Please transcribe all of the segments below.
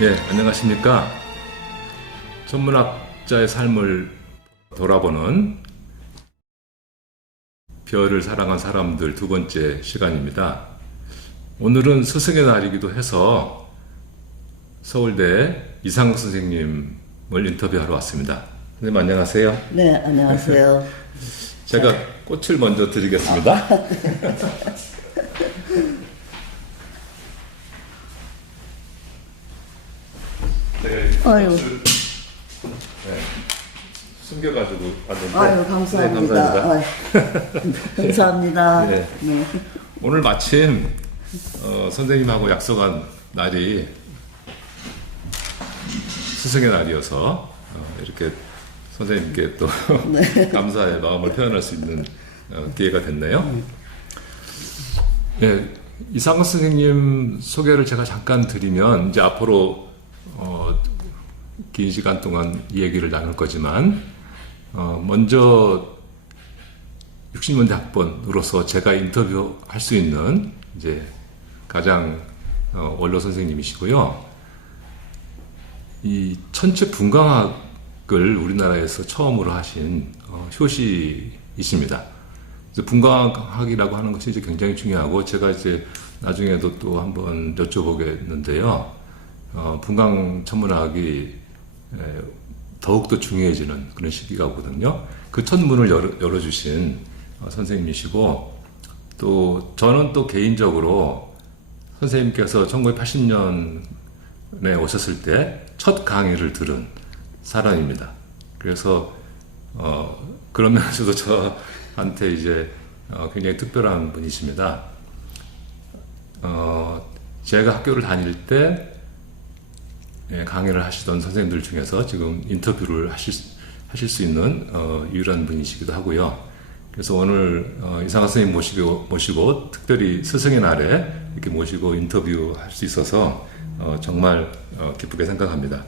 예, 안녕하십니까. 천문학자의 삶을 돌아보는 별을 사랑한 사람들 두 번째 시간입니다. 오늘은 스승의 날이기도 해서 서울대 이상국 선생님을 인터뷰하러 왔습니다. 선생님 안녕하세요. 네, 안녕하세요. 제가 꽃을 먼저 드리겠습니다. 네, 아유. 네, 숨겨가지고 왔는데. 아유, 감사합니다. 네, 감사합니다. 아유, 감사합니다. 네. 네. 오늘 마침 어, 선생님하고 약속한 날이 스승의 날이어서 어, 이렇게 선생님께 또 감사의 마음을 표현할 수 있는 어, 기회가 됐네요. 예, 이상근 선생님 소개를 제가 잠깐 드리면 이제 앞으로 어, 긴 시간 동안 이 얘기를 나눌 거지만 어, 먼저 60년대 학번으로서 제가 인터뷰할 수 있는 이제 가장 어, 원로 선생님이시고요. 이 천체 분광학을 우리나라에서 처음으로 하신 어, 효시이십니다. 그래서 분광학이라고 하는 것이 이제 굉장히 중요하고 제가 이제 나중에도 또 한번 여쭤보겠는데요. 어, 분광 천문학이 에, 더욱더 중요해지는 그런 시기가 오거든요. 그 천문을 열어, 열어주신 어, 선생님이시고 또 저는 또 개인적으로 선생님께서 1980년에 오셨을 때 첫 강의를 들은 사람입니다. 그래서 어, 그런 면에서도 저한테 이제 어, 굉장히 특별한 분이십니다. 어, 제가 학교를 다닐 때 예, 강의를 하시던 선생님들 중에서 지금 인터뷰를 하실, 수- 하실 수 있는 어, 유일한 분이시기도 하고요. 그래서 오늘 어, 이상한 선생님 모시고, 모시고 특별히 스승의 날에 이렇게 모시고 인터뷰할 수 있어서 어, 정말 어, 기쁘게 생각합니다.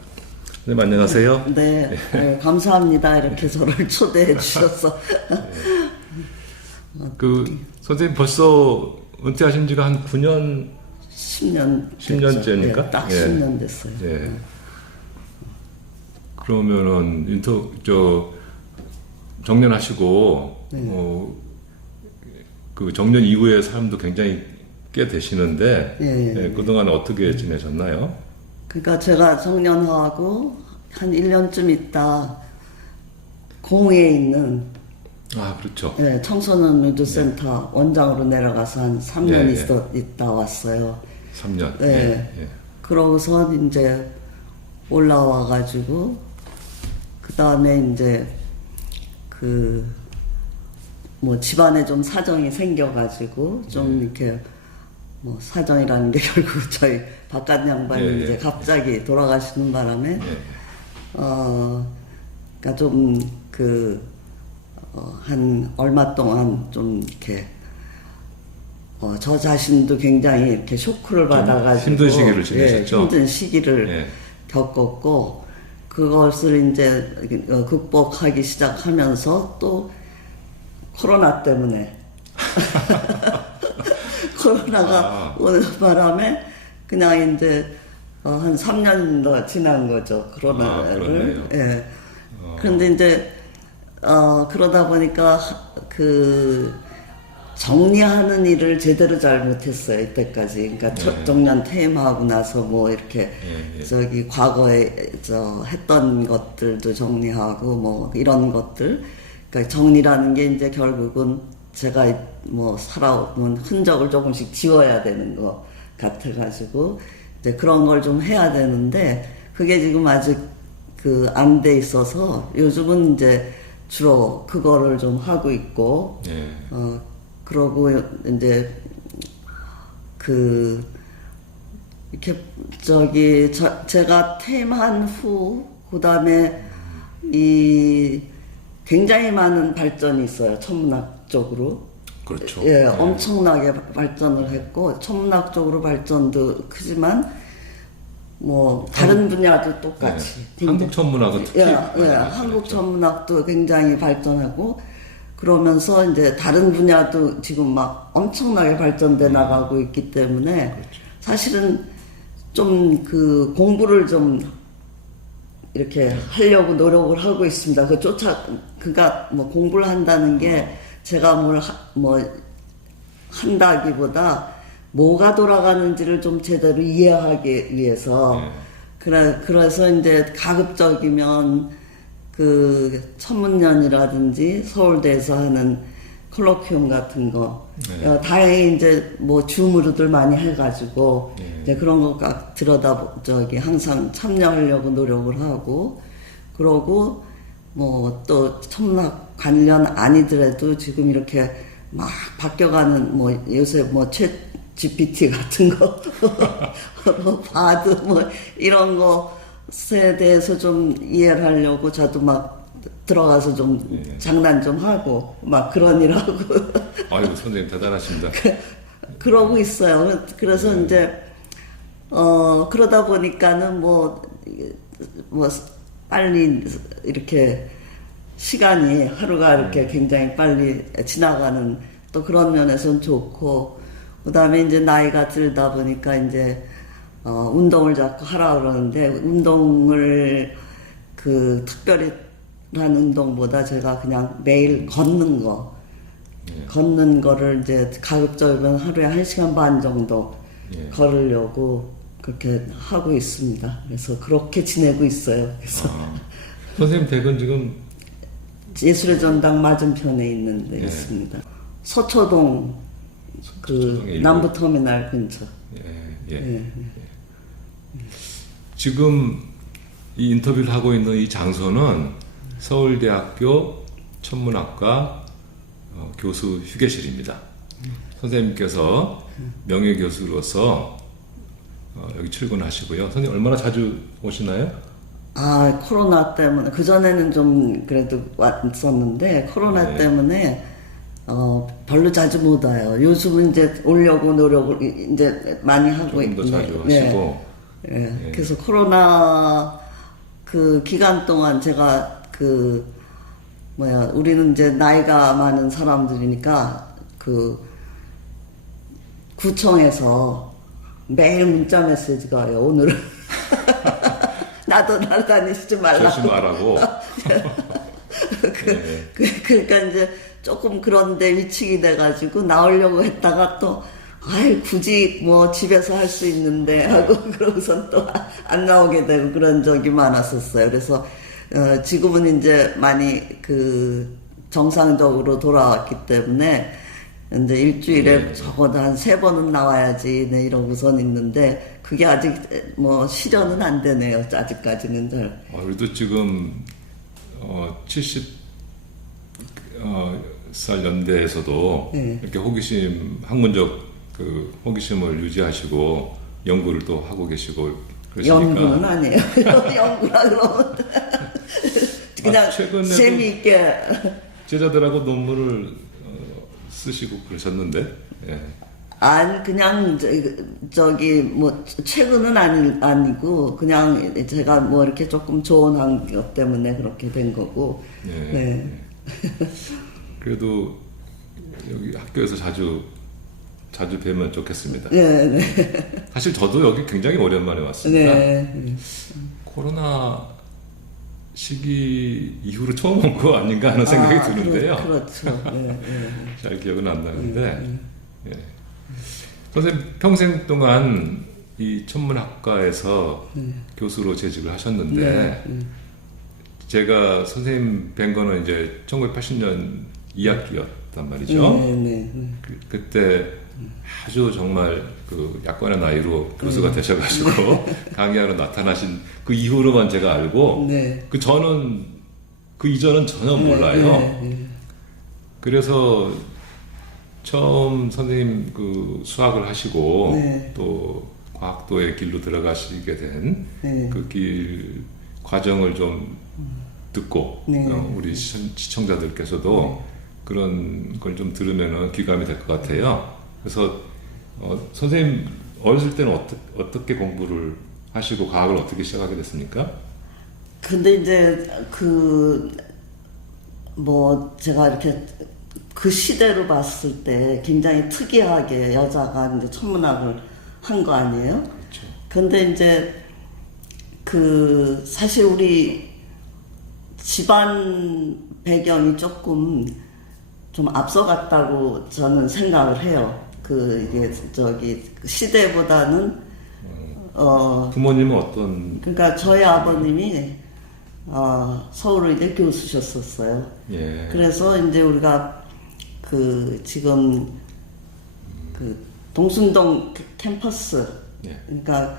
선생님 안녕하세요. 네, 네, 감사합니다. 이렇게 저를 초대해 주셔서. 그 선생님 벌써 은퇴하신 지가 한 9년 10년. 10 년째입니까? 네, 딱 예. 10년 됐어요. 예. 그러면은 인터 저 정년하시고 네. 어, 그 정년 이후의 삶도 굉장히 꽤 되시는데 예, 예, 예, 그동안 어떻게 지내셨나요? 그러니까 제가 정년하고 한 1년쯤 있다 공에 있는 아 그렇죠. 예, 청소년 누드센터 원장으로 내려가서 한 3년 예, 예. 있어, 있다 왔어요. 3년. 네. 예, 예. 그러고서 이제 올라와가지고 그 다음에 이제 그 뭐 집안에 좀 사정이 생겨가지고 좀 네. 이렇게 뭐 사정이라는 게 결국 저희 바깥 양반이 예, 예. 이제 갑자기 돌아가시는 바람에 예. 어 그러니까 좀그 어, 한 얼마 동안 좀 이렇게 어, 저 자신도 굉장히 이렇게 쇼크를 받아가지고 힘든 시기를 예, 지내셨죠? 힘든 시기를 예. 겪었고 그것을 이제 어, 극복하기 시작하면서 또 코로나 때문에 코로나가 아. 오는 바람에 그냥 이제 어, 한 3년 더 지난 거죠 아, 코로나를 그렇네요. 예. 그런데 이제 어, 그러다 보니까 하- 그 정리하는 일을 제대로 잘 못했어요 이때까지. 그러니까 첫 정년 퇴임하고 나서 뭐 이렇게 예, 예. 저기 과거에 저 했던 것들도 정리하고 뭐 이런 것들. 그러니까 정리라는 게 이제 결국은 제가 뭐 살아온 흔적을 조금씩 지워야 되는 것 같아가지고 이제 그런 걸 좀 해야 되는데 그게 지금 아직 그 안 돼 있어서 요즘은 이제 주로 그거를 좀 하고 있고 예. 어 그러고 이제 그 이렇게 저기 저, 제가 퇴임한 후 그다음에 이 굉장히 많은 발전이 있어요 천문학 쪽으로 그렇죠. 예 엄청나게 발전을 했고 천문학 쪽으로 발전도 크지만 뭐 다른 분야도 똑같이 네. 한국 천문학은 특히 예, 많이 예, 발전했죠. 한국 천문학도 굉장히 발전하고 그러면서 이제 다른 분야도 지금 막 엄청나게 발전돼 음. 나가고 있기 때문에 그렇죠. 사실은 좀 그 공부를 좀 이렇게 하려고 노력을 하고 있습니다. 그 쫓아 그가 뭐 공부를 한다는 게 제가 뭘뭐 한다기보다 뭐가 돌아가는지를 좀 제대로 이해하기 위해서 네. 그래 그래서 이제 가급적이면 그 천문연이라든지 서울대에서 하는 콜로퀴움 같은 거 네. 어, 다행히 이제 뭐 줌으로들 많이 해가지고 네. 이제 그런 거각 들여다 저기 항상 참여하려고 노력을 하고 그러고 뭐또 천문학 관련 아니더라도 지금 이렇게 막 바뀌어가는 뭐 요새 뭐챗 GPT 같은 거 뭐 바드 뭐 이런 것에 대해서 좀 이해를 하려고 저도 막 들어가서 좀 네. 장난 좀 하고 막 그런 일 하고 아이고 선생님 대단하십니다. 그러고 있어요. 그래서 이제 어 그러다 보니까는 뭐뭐 빨리 이렇게 시간이 하루가 이렇게 굉장히 빨리 지나가는 또 그런 면에서는 좋고 그다음에 이제 나이가 들다 보니까 이제 어 운동을 자꾸 하라 그러는데 운동을 그 특별히 한 운동보다 제가 그냥 매일 걷는 거 예. 걷는 거를 이제 가급적이면 하루에 한 시간 반 정도 예. 걸으려고 그렇게 하고 있습니다. 그래서 그렇게 지내고 있어요. 그래서 아, 선생님 댁은 지금 예술의 전당 맞은편에 있는 데 예. 있습니다. 서초동 그. 남부터미널 근처. 예, 예. 예. 지금 이 인터뷰를 하고 있는 이 장소는 서울대학교 천문학과 어, 교수 휴게실입니다. 선생님께서 명예 교수로서 어, 여기 출근하시고요. 선생님 얼마나 자주 오시나요? 아 코로나 때문에 그 전에는 좀 그래도 왔었는데 코로나 네. 때문에 어 별로 자주 못 와요. 요즘은 이제 오려고 노력을 이- 이제 많이 하고 조금 더 자주 네. 하시고 예, 그래서 코로나 그 기간 동안 제가 그 뭐야 우리는 이제 나이가 많은 사람들이니까 그 구청에서 매일 문자 메시지가 와요. 오늘은 나도 날다니지 말라. 조심하라고. 네. 그, 그러니까 이제 조금 그런데 위축이 돼가지고 나오려고 했다가 또 아이 굳이 뭐 집에서 할 수 있는데 하고 그러고선 또 안 나오게 되고 그런 적이 많았었어요. 그래서 어, 지금은 이제 많이 그 정상적으로 돌아왔기 때문에 이제 일주일에 네. 적어도 한 세 번은 나와야지 네 이러고선 있는데 그게 아직 뭐 실현은 안 되네요. 아직까지는 잘. 어, 우리도 지금 어, 70 어, 살 연대에서도 네. 이렇게 호기심 학문적 그 호기심을 유지하시고 연구를 또 하고 계시고 그러시니까 연구는 아니에요. 연구라 그러면 그냥 아, 최근에도- 재미있게 제자들하고 논문을 어, 쓰시고 그러셨는데 예. 아니 그냥 저, 저기 뭐 최근은 아니 아니고 그냥 제가 뭐 이렇게 조금 조언한 것 때문에 그렇게 된 거고 예. 네. 그래도 여기 학교에서 자주 자주 뵈면 좋겠습니다. 네, 네, 사실 저도 여기 굉장히 오랜만에 왔습니다. 네. 코로나 시기 이후로 처음 온 거 아닌가 하는 생각이 아, 드는데요. 그렇, 그렇죠. 네, 네. 잘 기억은 안 나는데 음, 예. 선생님 평생 동안 이 천문학과에서 교수로 재직을 하셨는데 네, 네. 제가 선생님 뵌 거는 이제 1980년 2학기였단 말이죠. 네, 네, 네. 그, 그때 아주 정말 그 약관의 나이로 교수가 음. 되셔가지고 강의하러 나타나신 그 이후로만 제가 알고 네. 그 저는 그 이전은 전혀 몰라요. 네, 네, 그래서 처음 선생님 그 수학을 하시고 네. 또 과학도의 길로 들어가시게 된 네. 그길 과정을 좀 듣고 네. 어, 우리 시- 시청자들께서도 그런 걸 좀 들으면 귀감이 될 것 같아요. 그래서 어, 선생님 어렸을 때는 어떠, 어떻게 공부를 하시고 과학을 어떻게 시작하게 됐습니까? 근데 이제 그 뭐 제가 이렇게 그 시대로 봤을 때 굉장히 특이하게 여자가 이제 천문학을 한 거 아니에요? 그렇죠. 근데 이제 그 사실 우리 집안 배경이 조금 좀 앞서갔다고 저는 생각을 해요. 그 이게 저기 시대보다는 어 부모님은 어떤 그러니까 저희 아버님이 어 서울의대 교수셨었어요. 예. 그래서 이제 우리가 그 지금 그 동순동 캠퍼스 예. 그러니까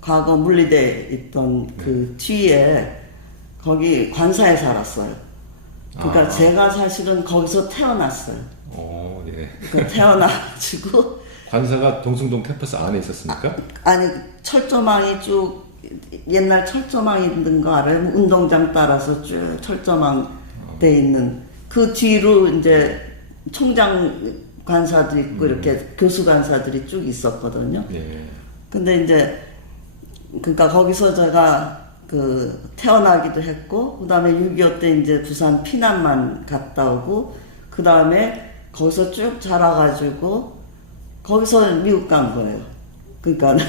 과거 물리대 있던 그 뒤에 거기 관사에 살았어요. 그러니까 아. 제가 사실은 거기서 태어났어요. 어, 예. 그 태어나가지고 관사가 동숭동 캠퍼스 안에 있었습니까? 아니 철조망이 쭉 옛날 철조망 있는 거 알아요? 운동장 따라서 쭉 철조망 돼 있는 그 뒤로 이제 총장 관사도 있고 이렇게 교수 관사들이 쭉 있었거든요. 예. 근데 이제 그러니까 거기서 제가 그 태어나기도 했고 그다음에 6.25 때 이제 부산 피난만 갔다 오고 그다음에 거기서 쭉 자라가지고 거기서 미국 간 거예요. 그러니까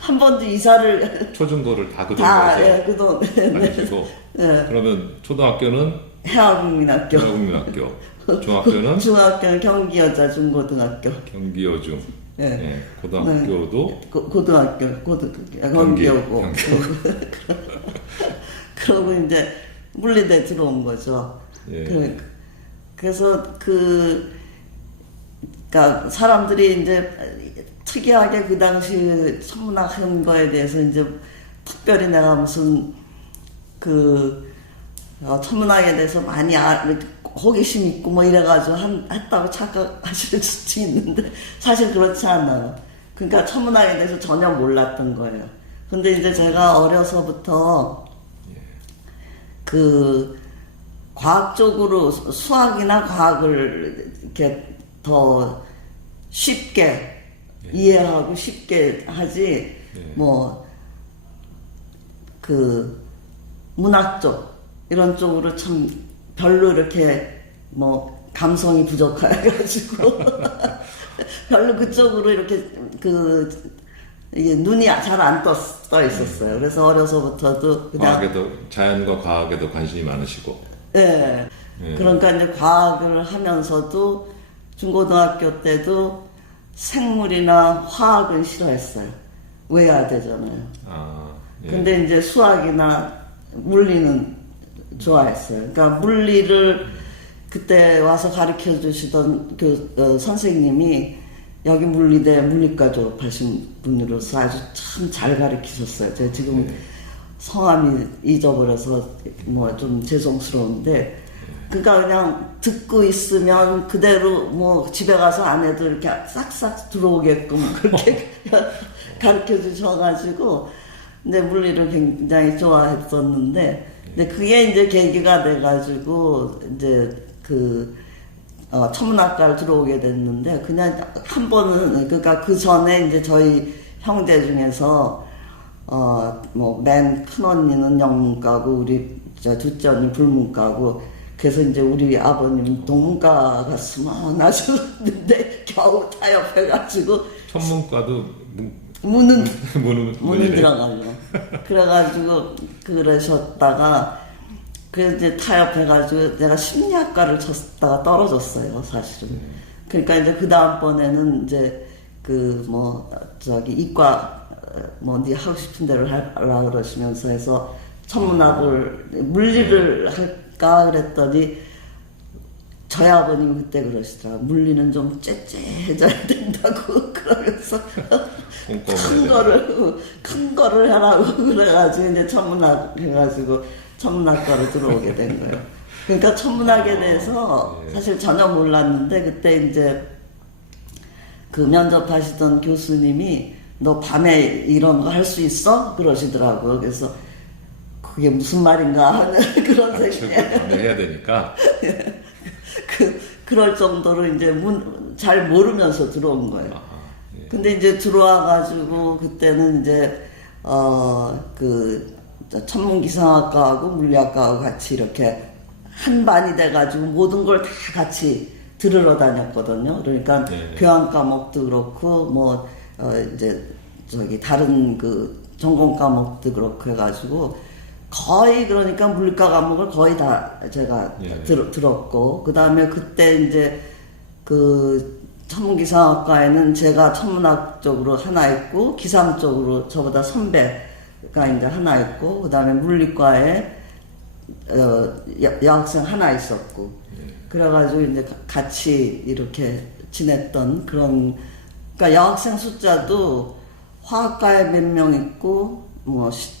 한 번도 이사를 초중고를 다그다 동네에서 예, 그동 다니시고 예, 그러면 초등학교는 해화국민학교, 대학국민학교, 중학교는 중학교는 경기여자 중고등학교, 경기여중, 예. 예. 고등학교도 고, 고등학교, 고등 경기, 경기여고. 경기. 그러고 이제 물리대 들어온 거죠. 예. 그, 그래서 그, 그니까 사람들이 이제 특이하게 그 당시 천문학 한 거에 대해서 이제 특별히 내가 무슨 그 어, 천문학에 대해서 많이 아, 호기심 있고 뭐 이래가지고 한, 했다고 착각하실 수도 있는데 사실 그렇지 않아요. 그러니까 천문학에 대해서 전혀 몰랐던 거예요. 근데 이제 제가 어려서부터 그 과학적으로 수- 수학이나 과학을 이렇게 더 쉽게 이해하고 쉽게 하지 뭐그 문학 쪽 이런 쪽으로 참 별로 이렇게 뭐 감성이 부족해가지고 별로 그쪽으로 이렇게 그 이게 눈이 잘 안떠 있었어요. 그래서 어려서부터도 그냥 과학에도 자연과 과학에도 관심이 많으시고 예. 예. 그러니까 이제 과학을 하면서도 중고등학교 때도 생물이나 화학을 싫어했어요. 외워야 되잖아요. 아, 예. 근데 이제 수학이나 물리는 좋아했어요. 그러니까 물리를 그때 와서 가르쳐 주시던 그 어, 선생님이 여기 물리대 물리과 졸업하신 분으로서 아주 참 잘 가르치셨어요. 제가 지금 네. 성함이 잊어버려서 뭐 좀 죄송스러운데 그러니까 그냥 듣고 있으면 그대로 뭐 집에 가서 안 해도 이렇게 싹싹 들어오게끔 그렇게 가르쳐 주셔가지고 근데 물리를 굉장히 좋아했었는데 근데 그게 이제 계기가 돼가지고 이제 그 어, 천문학과를 들어오게 됐는데 그냥 한 번은 그러니까 그 전에 이제 저희 형제 중에서 어 뭐 맨 큰 언니는 영문과고 우리 저 둘째 언니 불문과고 그래서 이제 우리 아버님 동문과 갔으면 하셨는데 겨우 타협해가지고 천문과도 문, 문은 문은 문이래. 들어가려. 그래가지고 그러셨다가 그 이제 타협해가지고 내가 심리학과를 쳤다가 떨어졌어요 사실은. 그러니까 이제 그 다음번에는 이제 그 뭐 저기 이과 뭐네 하고 싶은 대로 하라 그러시면서 해서 천문학을 물리를 할까 그랬더니 저희 아버님이 그때 그러시더라 물리는 좀 째째해져야 된다고 그러면서 큰 거를 큰 거를 하라고 그래가지고 이제 천문학 해가지고 천문학과로 들어오게 된 거예요. 그러니까 천문학에 대해서 예. 사실 전혀 몰랐는데 그때 이제 그 면접하시던 교수님이 너 밤에 이런 거 할 수 있어? 그러시더라고요. 그래서 그게 무슨 말인가 하는 그런 그렇죠. 생각. 밤에 해야 되니까 그 그럴 정도로 이제 문, 잘 모르면서 들어온 거예요. 아하, 예. 근데 이제 들어와가지고 그때는 이제 어 그 천문기상학과하고 물리학과하고 같이 이렇게 한 반이 돼가지고 모든 걸 다 같이 들으러 다녔거든요. 그러니까 네. 교양 과목도 그렇고 뭐 어 이제 저기 다른 그 전공 과목도 그렇고 해가지고 거의 그러니까 물리과 과목을 거의 다 제가 예. 들, 들었고 그 다음에 그때 이제 그 천문기상학과에는 제가 천문학 쪽으로 하나 있고 기상 쪽으로 저보다 선배가 이제 하나 있고 그 다음에 물리과에 어, 여, 여학생 하나 있었고 그래가지고 이제 가- 같이 이렇게 지냈던 그런 그러니까 여학생 숫자도 화학과에 몇 명 있고 뭐 시-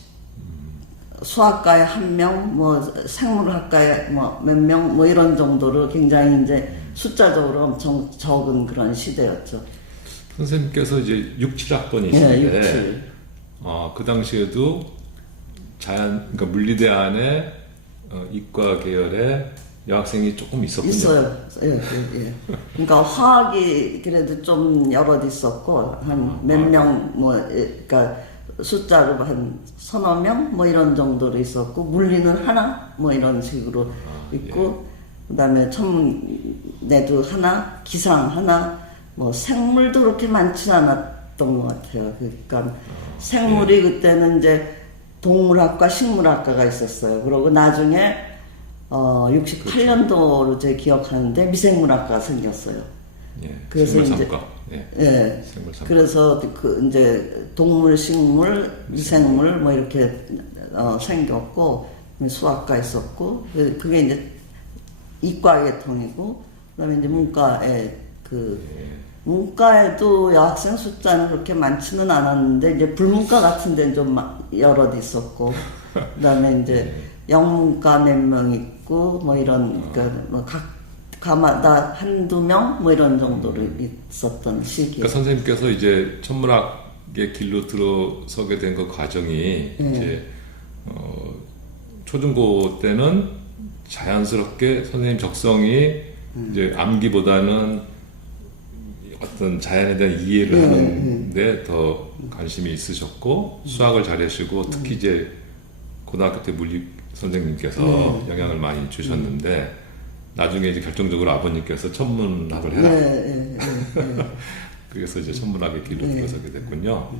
수학과에 한 명, 뭐 생물학과에 뭐 몇 명, 뭐 이런 정도로 굉장히 이제 숫자적으로 엄청 적은 그런 시대였죠. 선생님께서 이제 6, 7학번이신데 예, 6, 7. 어, 그 당시에도 자연 그러니까 물리대 안에 어, 이과 계열의 여학생이 조금 있었군요. 있어요. 예, 예, 예. 그러니까 화학이 그래도 좀 여럿 있었고 한 몇 명 뭐 그러니까 숫자로 한 서너 명 뭐 이런 정도로 있었고 물리는 하나 뭐 이런 식으로 아, 있고 그다음에 천문대도 하나 기상 하나 뭐 생물도 그렇게 많지 않았던 것 같아요. 그러니까 생물이 그때는 이제 동물학과 식물학과가 있었어요. 그러고 나중에 어 68년도로 제 기억하는데 미생물학과가 생겼어요. 예, 그래서 생물상과. 예, 예. 생물상과. 그래서 그 이제 동물, 식물, 미생물 뭐 이렇게 어, 생겼고 수학과 있었고 그- 그게 이제 이과 계통이고 그다음에 이제 문과에 그 문과에도 여학생 숫자는 그렇게 많지는 않았는데 이제 불문과 같은 데는 좀 마- 여럿 있었고 그다음에 이제 영문과 몇 명 있고 뭐 이런 그뭐각 과마다 한두 명 뭐 이런 정도로 있었던 시기. 그러니까 선생님께서 이제 천문학의 길로 들어서게 된 그 과정이 네. 이제 어, 초중고 때는 자연스럽게 선생님 적성이 음. 이제 암기보다는 어떤 자연에 대한 이해를 네, 하는데 더 관심이 있으셨고 수학을 잘하시고 특히 음. 이제 고등학교 때 물리 선생님께서 네. 영향을 많이 주셨는데 나중에 이제 결정적으로 아버님께서 천문학을 예, 해라 예, 예, 예. 그래서 이제 천문학의 길로 네. 들어서게 됐군요.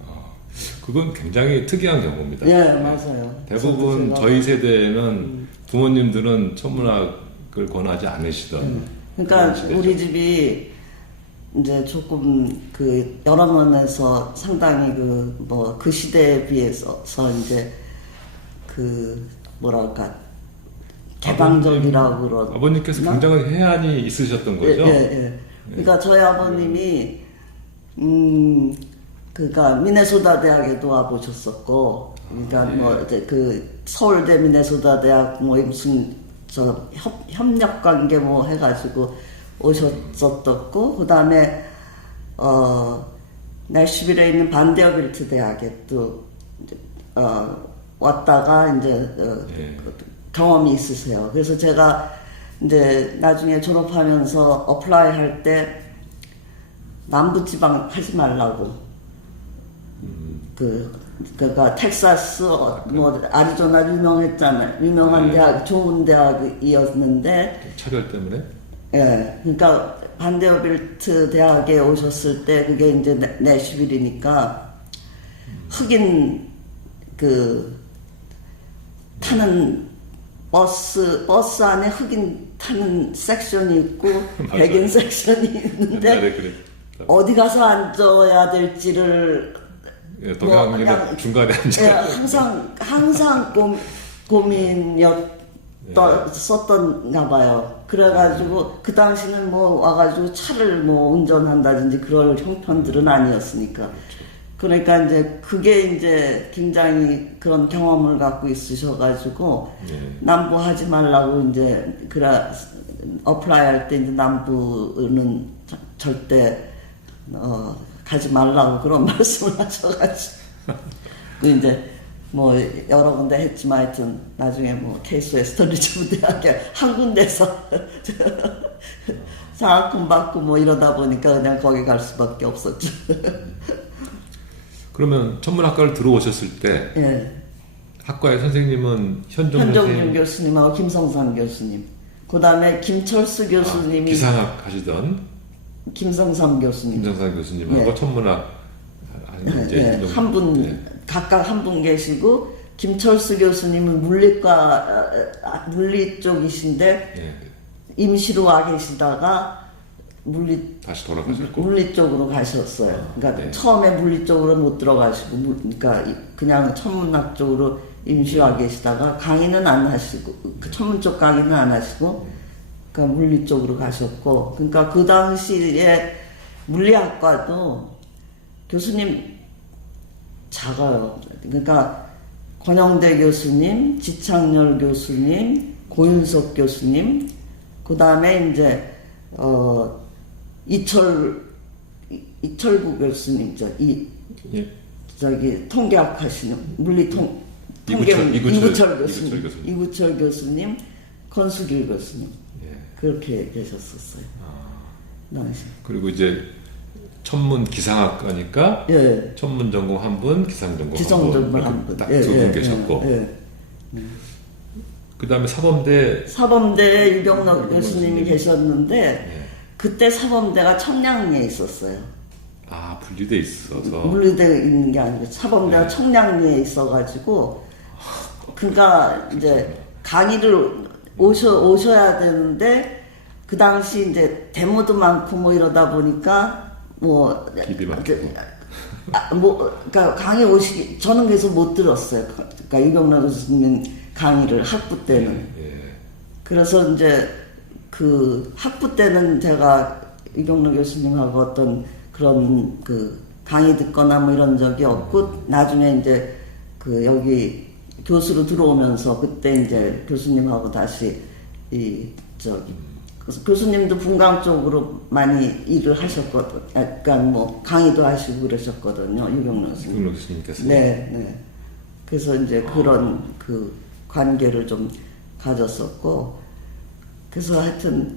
어, 그건 굉장히 특이한 경우입니다. 예, 맞아요. 대부분 저희 세대에는 부모님들은 천문학을 권하지 않으시던 그러니까 그런 시대죠. 우리 집이 이제 조금 그 여러 면에서 상당히 그 뭐 그 시대에 비해서 이제 그 뭐랄까 개방적이라고 그러 아버님께서 굉장히 해안이 있으셨던 거죠. 예, 예, 예. 그러니까 저희 아버님이 음 그러니까 미네소다 대학에도 와 보셨었고, 그러니까 아, 예. 뭐 이제 그 서울대 미네소다 대학 뭐 무슨 저 협, 협력 관계 뭐 해가지고 오셨었었고, 그 다음에 어 날씨빌에 있는 반데어빌트 대학에 또 어 왔다가 이제 어, 예. 경험이 있으세요. 그래서 제가 이제 나중에 졸업하면서 어플라이 할 때 남부지방 하지 말라고 그 그니까 텍사스 어, 뭐 아리조나 유명했잖아요. 유명한 네. 대학 좋은 대학이었는데 차별 때문에 예, 그러니까 반데어빌트 대학에 오셨을 때 그게 이제 내- 내시빌이니까 흑인 그 타는 버스 버스 안에 흑인 타는 섹션이 있고. 백인 섹션이 있는데 어디 가서 앉아야 될지를 예, 뭐 동양인은 그냥- 중간에 예, 앉아. 항상 항상 고, 고민이었었던가 봐요. 그래가지고 그 당시는 뭐 와가지고 차를 뭐 운전한다든지 그럴 형편들은 아니었으니까. 그 러니까 이제 그게 이제 굉장히 그런 경험을 갖고 있으셔가지고 예. 남부 하지 말라고 이제 그래 어플라이 할 때 이제 남부는 저- 절대 어 가지 말라고 그런 말씀을 하셔가지고 그 이제 뭐 여러 군데 했지만 하여튼 나중에 뭐 케이스 웨스턴리즘 대학에 한 군데서 장학금 받고 뭐 이러다 보니까 그냥 거기 갈 수밖에 없었죠. 그러면 천문학과를 들어오셨을 때 예. 학과의 선생님은 현종 현정준 선생님 교수님 하고 김성삼 교수님, 그 다음에 김철수 교수님이 기상학 하시던 김성삼 교수님. 김정상 교수님하고 네. 천문학 하는 네, 이제 네. 이동- 한 분, 네. 각각 한 분 계시고, 김철수 교수님은 물리과, 아, 물리 쪽이신데, 예, 임시로 와 계시다가, 물리, 다시 돌아가셨고 물리 쪽으로 가셨어요. 그러니까 네. 처음에 물리 쪽으로 못 들어가시고, 물- 그러니까 이- 그냥 천문학 쪽으로 임시 와 계시다가, 강의는 안 하시고, 그 천문 쪽 강의는 안 하시고, 그러니까 물리 쪽으로 가셨고, 그러니까 그 당시에 물리학과도 교수님 작아요. 그러니까 권영대 교수님, 지창렬 교수님, 고윤석 교수님, 그 다음에 이제 어 이철 이- 이철구 교수님 저이 예. 저기 통계학 하시는 물리통 이구철, 이구철, 이구철 교수님, 이구철 교수님. 이구철 교수님, 건수길 교수님 예. 그렇게 계셨었어요. 당시. 그리고 이제 천문 기상학과니까 예. 천문 전공 한 분, 기상 전공 기성전문 한한 분, 분. 딱두 분 계셨고 예. 그 다음에 사범대 사범대에 유경록 유경록 교수님이 교수님. 계셨는데 예. 그때 사범대가 청량리에 있었어요. 아 분리돼 있어서 물리대 있는 게 아니고 사범대가 네. 청량리에 있어가지고 그러니까 이제 강의를 오셔 오셔야 되는데 그 당시 이제 데모도 많고 뭐 이러다 보니까 뭐. 아, 뭐 그러니까 강의 오시기 저는 그래서 못 들었어요. 그러니까 유경락 교수님 강의를 학부 때는. 예. 그래서 이제 그 학부 때는 제가 이경로 교수님하고 어떤 그런 그 강의 듣거나 뭐 이런 적이 없고 나중에 이제 그 여기 교수로 들어오면서 그때 이제 교수님하고 다시 이 저기 그래서 교수님도 분강 쪽으로 많이 일을 하셨거든. 약간 뭐 강의도 하시고 그러셨거든요. 유경로 교수님. 유경록 교수님께서 네, 네. 그래서 이제 그런 그 관계를 좀 가졌었고, 그래서 하여튼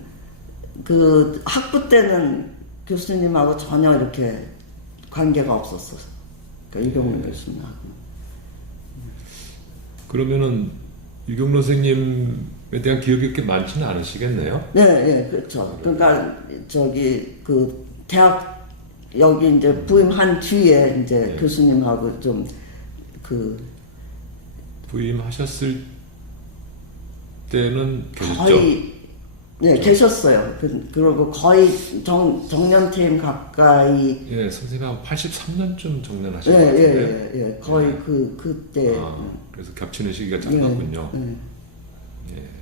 그 학부 때는 교수님하고 전혀 이렇게 관계가 없었어요. 그러니까 이경훈 교수님하고. 그러면은 유경록 선생님에 대한 기억이 그렇게 많지는 않으시겠네요. 네, 네, 그렇죠. 그러니까 저기 그 대학 여기 이제 부임한 뒤에 이제 네. 교수님하고 좀 그 부임하셨을 때는 계셨죠? 거의 네 계셨어요. 그, 그리고 거의 정 정년퇴임 가까이 예, 선생님 한 83년쯤 정년하신 것 예예예 같은데. 예, 예. 거의 그 그때 아, 그래서 겹치는 시기가 예. 예. 예.